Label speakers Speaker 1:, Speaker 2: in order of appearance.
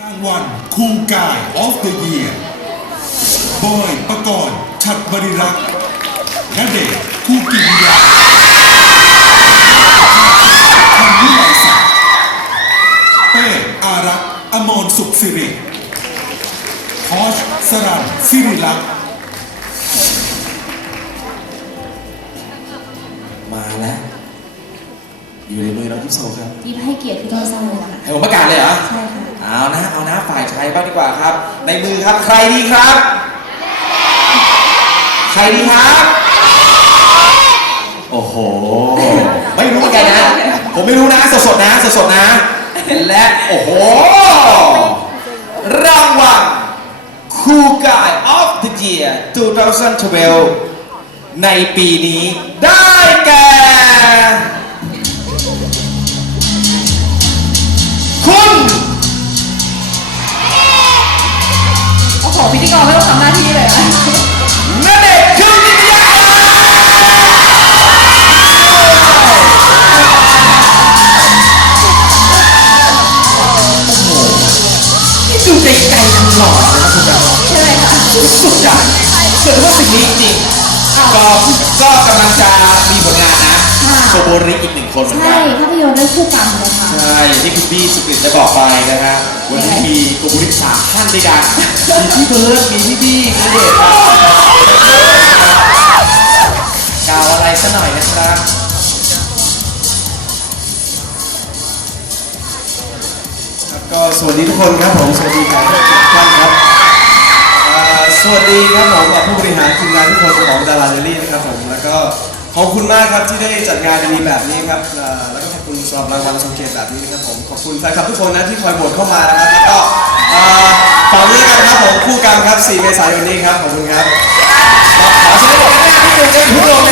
Speaker 1: รางวัลคูกายออฟเดอะเยียร์บอยประกรณ์ฉัดบริรักษ์ณเดชน์คู่กินยาคันวิไลศักดิ์เป้อารักษ์อมรสุขสิริพอชสรันสิริลักษณ์
Speaker 2: มาแล้ว อยู่ในมือน้องทิพโซครับ
Speaker 3: ยิบให้เกียรติพี่ต้นสร้างเลยนะคะ
Speaker 2: ให้ผมประกาศเลยเหรอ
Speaker 3: ใช่ค่ะ
Speaker 2: เอานะเอานะฝ่ายชายบ้างดีกว่าครับ ในมือครับใครดีครับ ใครดีครับ โอ้โห ไม่รู้เหมือนกันนะ ผมไม่รู้นะสดๆนะสดๆนะ และโอ้โห รางวัล Cool Guy of the Year 2012 ในปีนี้ได้
Speaker 3: โอ้โหพิธีกไม่ต้องทำหน้าที่เลยอะ
Speaker 2: ณเดชน์คือกิติยานี่ดูใจไกลตลอดเลยนะคุณแบบ
Speaker 3: ใช่ไหมคะ
Speaker 2: สุดๆอะเกิดว่าสิ่งนี้จริงก็ก็กำลังจะมีผล โซโบริอีกหนึ่งคนเหมือน
Speaker 3: ใช่
Speaker 2: กัน
Speaker 3: ภาพยนตร์เรื่องคู่กรรมเลยค่ะ
Speaker 2: ใช่ที่คุณบี้สุกฤตได้บอกไปนะฮะ วันนี้มีโกบุริสามท่านด้วยกัน มีพี่เบิร์ดมีพี่บี้มีณเดชน์ครับกล่าวอะไรซะหน่อยนะครับ
Speaker 4: ครับก็สวัสดีทุกคนครับผมสวัสดีแขกทุกท่านครับเอ่อสวัสดีครับผมกับผู้บริหารทีมงานทุกคนของดาราเดลี่นะครับผมแล้วก็ ขอบคุณมากครับที่ได้จัดงานดีแบบนี้ครับแล้วก็ขอบคุณสำหรับรางวัลทรงเกียรติแบบนี้นะครับผมขอบคุณแฟนคลับทุกคนนะที่คอยบหวตเข้ามานะครับแล้วก็เอ่ฝากด้วยกันครับผมคู่กรรมครับ 4 เมษายนนี้ครับขอบคุณครับ
Speaker 2: ขอเชิญที่คุณเจ้าทุกคน